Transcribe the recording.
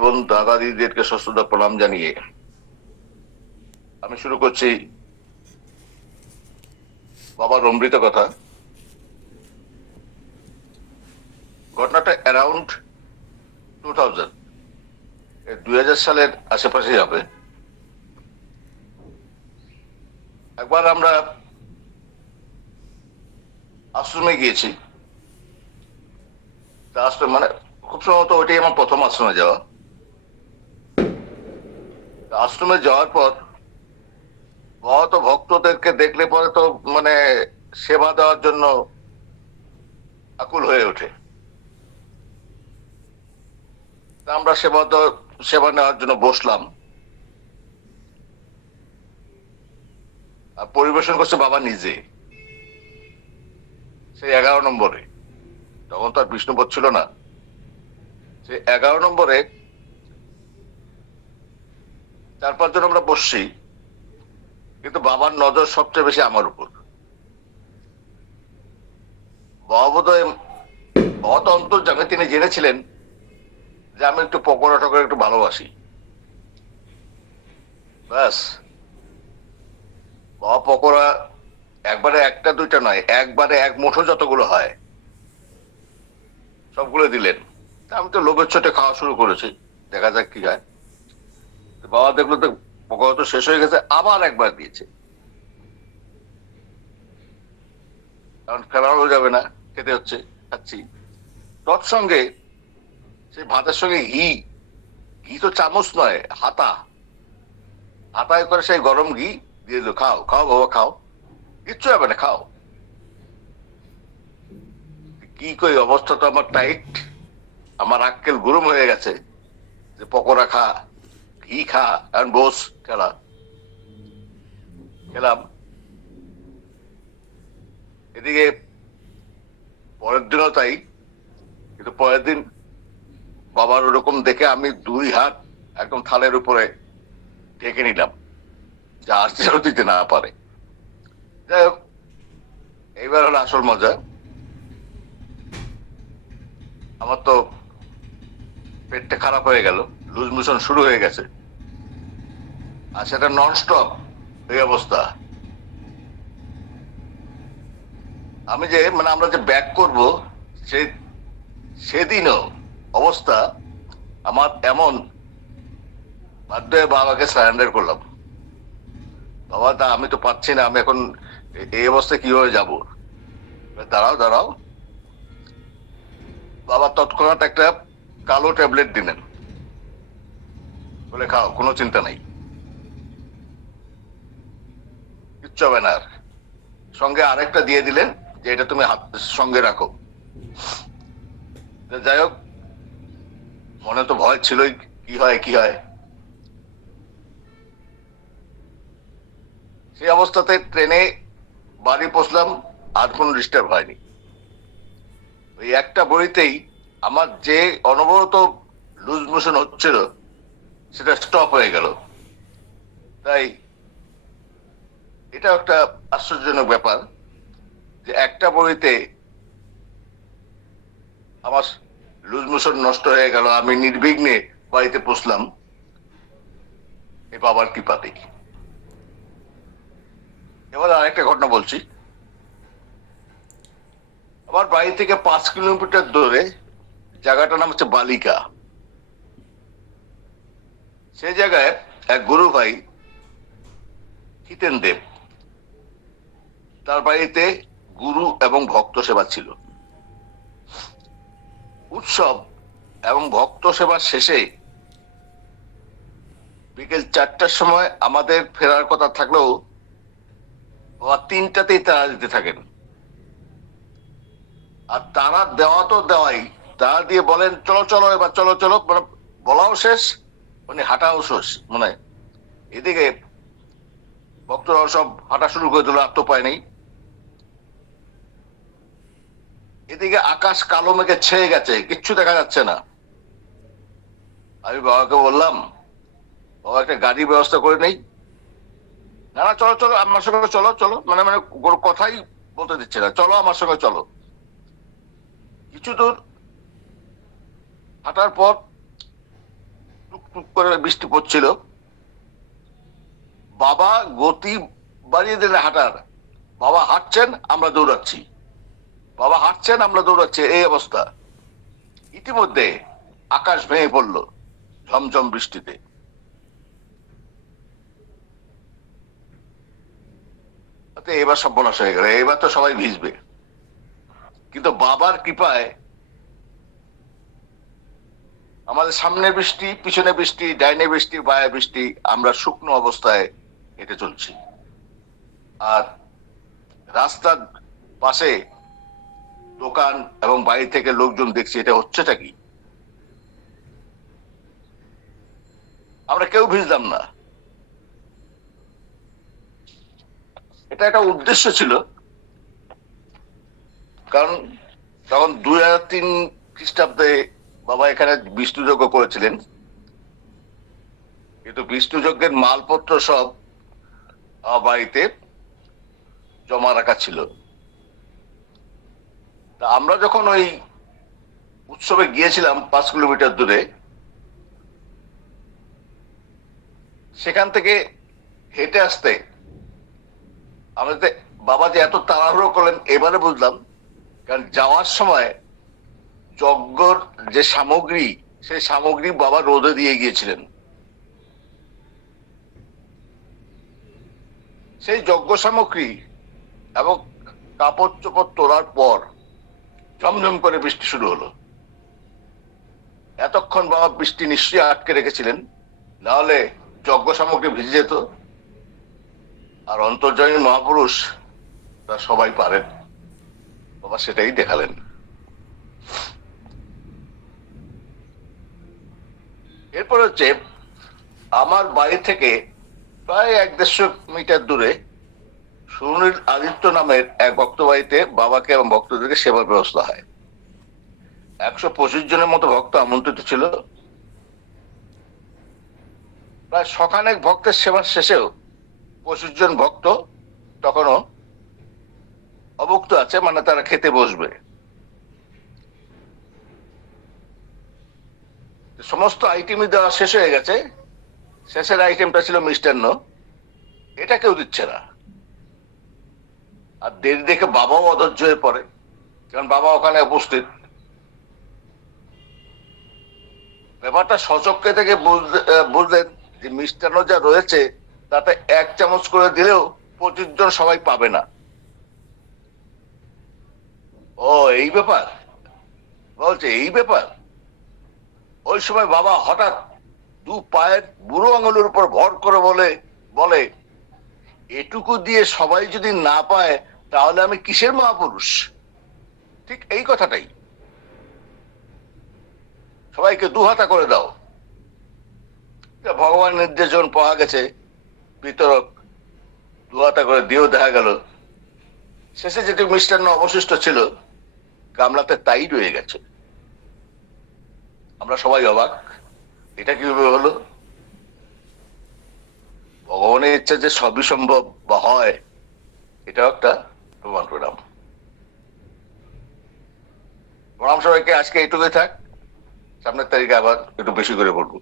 বোন দাদা দিদিদেরকে সশ্রদ্ধ প্রণাম জানিয়ে আমি শুরু করছি বাবার অমৃত কথা। ঘটনাটা অ্যারাউন্ড 2000, 2000 সালের আশেপাশে হবে। একবার আমরা আশ্রমে গিয়েছি। আশ্রম মানে খুব সম্ভবত ওইটাই আমার প্রথম আশ্রমে যাওয়া। আশ্রমে যাওয়ার পর বহুত ভক্তদেরকে দেখলে পরে তো মানে সেবা দেওয়ার জন্য আকুল হয়ে ওঠে। আমরা সেবা নেওয়ার জন্য বসলাম, আর পরিবেশন করছে বাবা নিজে। সেই 11 নম্বরে, তখন তো আর বিষ্ণুপদ ছিল না, সেই 11 নম্বরে 4-5 জন আমরা বসছি, কিন্তু বাবার নজর সবচেয়ে বেশি আমার উপর। বাবা বোধহয় বহুত অন্তর্যামী, তিনি জেনেছিলেন যে আমি একটু পকোড়া টকোড়া একটু ভালোবাসি। ব্যাস, বাবা পকোড়া একবারে একটা দুইটা নয়, একবারে এক মুঠো যতগুলো হয় সবগুলো দিলেন। আমি তো লোভের চোটে খাওয়া শুরু করেছি, দেখা যাক কি হয়। বাবা দেখলো তো পকোড়া তো শেষ হয়ে গেছে, আবার একবার দিয়েছে। কারণ ফেরানো যাবে না, খেতে হচ্ছে, খাচ্ছি। তৎসঙ্গে সেই ভাতের সঙ্গে ঘি, ঘি তো চামচ নয়, হাতায় করে সেই গরম ঘি দিয়ে দিল। খাও খাও বাবা খাও, কিচ্ছু হবে না, খাও। কি কই, অবস্থা তো আমার টাইট, আমার আক্কেল গরম হয়ে গেছে যে পকোড়া খা, ঘি খা, এখন বস খেলাম। এদিকে পরের দিনও তাই, কিন্তু পরের দিন বাবার ওরকম দেখে আমি 2 হাত একদম থালের উপরে ঢেকে নিলাম, যা আর যেন দিতে না পারে। যাই হোক, এইবার হলো আসল মজা। আমার তো পেটটা খারাপ হয়ে গেল, লুজ মোশন শুরু হয়ে গেছে, আর সেটা নন স্টপ এই অবস্থা। আমি যে মানে আমরা যে ব্যাক করব, সেই সেদিনও অবস্থা আমার এমন, বাধ্য হয়ে বাবাকে সারেন্ডার করলাম। বাবা তা আমি তো পাচ্ছি না, আমি এখন এই অবস্থায় কিভাবে যাব। দাঁড়াও দাঁড়াও, বাবা তৎক্ষণাৎ একটা কালো ট্যাবলেট দিলেন, বলে খাও, কোনো চিন্তা নাই, কিচ্ছু হবে না। আর সঙ্গে আরেকটা দিয়ে দিলেন যে এটা তুমি হাত সঙ্গে রাখো। যাই হোক, মনে তো ভয় ছিলই, কি হয় কি হয়। সেই অবস্থাতে ট্রেনে বাড়ি পৌঁছলাম, আর কোনো ডিস্টার্ব হয়নি। ওই একটা বইতেই আমার যে অনবরত লুজ মোশন হচ্ছিল সেটা স্টপ হয়ে গেল। তাই এটা একটা আশ্চর্যজনক ব্যাপার যে একটা বইতে আমার লুজ মোশন নষ্ট হয়ে গেল, আমি নির্বিঘ্নে বাড়িতে পৌঁছলাম এই বাবার কৃপাতেই। এবার আরেকটা ঘটনা বলছি। আমার বাড়ি থেকে 5 কিলোমিটার দূরে জায়গাটার নাম হচ্ছে বালিকা। সেই জায়গায় এক গুরু ভাই হিতেন দেব, তার বাড়িতে গুরু এবং ভক্ত সেবা ছিল। উৎসব এবং ভক্ত সেবার শেষে বিকেল 4টার সময় আমাদের ফেরার কথা থাকলেও 3টাতেই তারা দিতে থাকেন। আর তারা দেওয়া তো দেওয়াই, তারা দিয়ে বলেন চলো চলো এবার চলো চলো, মানে বলাও শেষ, মানে হাঁটাও শেষ। মানে এদিকে ভক্তরা সব হাঁটা শুরু করে দিল, আর তো পায় নেই। এদিকে আকাশ কালো মেঘে ছেয়ে গেছে, কিচ্ছু দেখা যাচ্ছে না। আমি বাবাকে বললাম, বাবা একটা গাড়ির ব্যবস্থা করে নেই। না না, চলো চলো আমার সঙ্গে চলো চলো, মানে মানে কোনো কথাই বলতে দিচ্ছে না, চলো আমার সঙ্গে চলো। কিছু দূর হাঁটার পর টুপ করে বৃষ্টি পড়ছিল, বাবা গতি বাড়িয়ে দিলেন হাঁটার। বাবা হাঁটছেন, আমরা দৌড়াচ্ছি, বাবা হাঁটছেন, আমরা দৌড়াচ্ছি, এই অবস্থা। ইতিমধ্যে আকাশ ভেঙে পড়লো ঝমঝম বৃষ্টিতে। এবার সর্বনাশ হয়ে গেল, এবার তো সবাই ভিজবে। কিন্তু বাবার কৃপায় আমাদের সামনে বৃষ্টি, পিছনে বৃষ্টি, ডাইনে বৃষ্টি, বায়ে বৃষ্টি, আমরা শুকনো অবস্থায় হেঁটে চলছি। আর রাস্তার পাশে দোকান এবং বাড়ি থেকে লোকজন দেখছি, এটা হচ্ছেটা কি। আমরা কেউ ভিজলাম না। এটা একটা উদ্দেশ্য ছিল, কারণ তখন 2003 খ্রিস্টাব্দে বাবা এখানে বিষ্ণুযজ্ঞ করেছিলেন। কিন্তু বিষ্ণুযজ্ঞের মালপত্র সব বাড়িতে জমা রাখা ছিল। তা আমরা যখন ওই উৎসবে গিয়েছিলাম 5 কিলোমিটার দূরে, সেখান থেকে হেঁটে আসতে আমাদের বাবা যে এত তাড়াহুড়ো করলেন এবারে বুঝলাম। কারণ যাওয়ার সময় যজ্ঞর যে সামগ্রী, সেই সামগ্রী বাবা রোদে দিয়ে গিয়েছিলেন। সেই যজ্ঞ সামগ্রী এবং কাপড় চোপড় তোলার পর ঝমঝম করে বৃষ্টি শুরু হলো। এতক্ষণ বাবা বৃষ্টি নিশ্চয়ই আটকে রেখেছিলেন, নাহলে যজ্ঞ সামগ্রী ভিজে যেত। আর অন্তর্যামী মহাপুরুষ তা সবাই পারেন, বাবা সেটাই দেখালেন। এরপর হচ্ছে আমার বাড়ি থেকে প্রায় 1-150 মিটার দূরে সুনীল আদিত্য নামের এক ভক্ত বাড়িতে বাবাকে এবং ভক্তদেরকে সেবার ব্যবস্থা হয়। 125 জনের মতো ভক্ত আমন্ত্রিত ছিল। প্রায় শখানেক ভক্তের সেবার শেষেও 25 জন ভক্ত তখনও অভুক্ত আছে, মানে তারা খেতে বসবে। সমস্ত আইটেমই দেওয়া শেষ হয়ে গেছে, শেষের আইটেমটা ছিল মিষ্টান্ন। এটা কেউ দিচ্ছে না। আর দেরি দেখে বাবাও অধৈর্য হয়ে পড়ে, কারণ বাবা ওখানে উপস্থিত। ব্যাপারটা সচক্ষে থেকে বুঝলেন যে মিষ্টান্ন যা রয়েছে তাতে 1 চামচ করে দিলেও 25 জন সবাই পাবে না। ও এই ব্যাপার, বলছে এই ব্যাপার। ওই সময় বাবা হঠাৎ 2 পায়ের বুড়ো আঙুলের উপর ভর করে বলে, এটুকু দিয়ে সবাই যদি না পায় তাহলে আমি কিসের মহাপুরুষ। ঠিক এই কথাটাই, সবাইকে 2 হাতা করে দাও। ভগবানের নির্দেশ যখন পাওয়া গেছে, বিতরক 2 হাতা করে দিয়েও দেখা গেল শেষে যেটুকু মিষ্টান্ন অবশিষ্ট ছিল গামলাতে তাই রয়ে গেছে। আমরা সবাই অবাক, এটা কিভাবে হলো। ভগবানের ইচ্ছা যে সবই সম্ভব বা হয়, এটাও একটা প্রমাণ। প্রণাম সবাইকে। আজকে এইটুকুই থাক, সামনের তারিখে আবার একটু বেশি করে বলবো।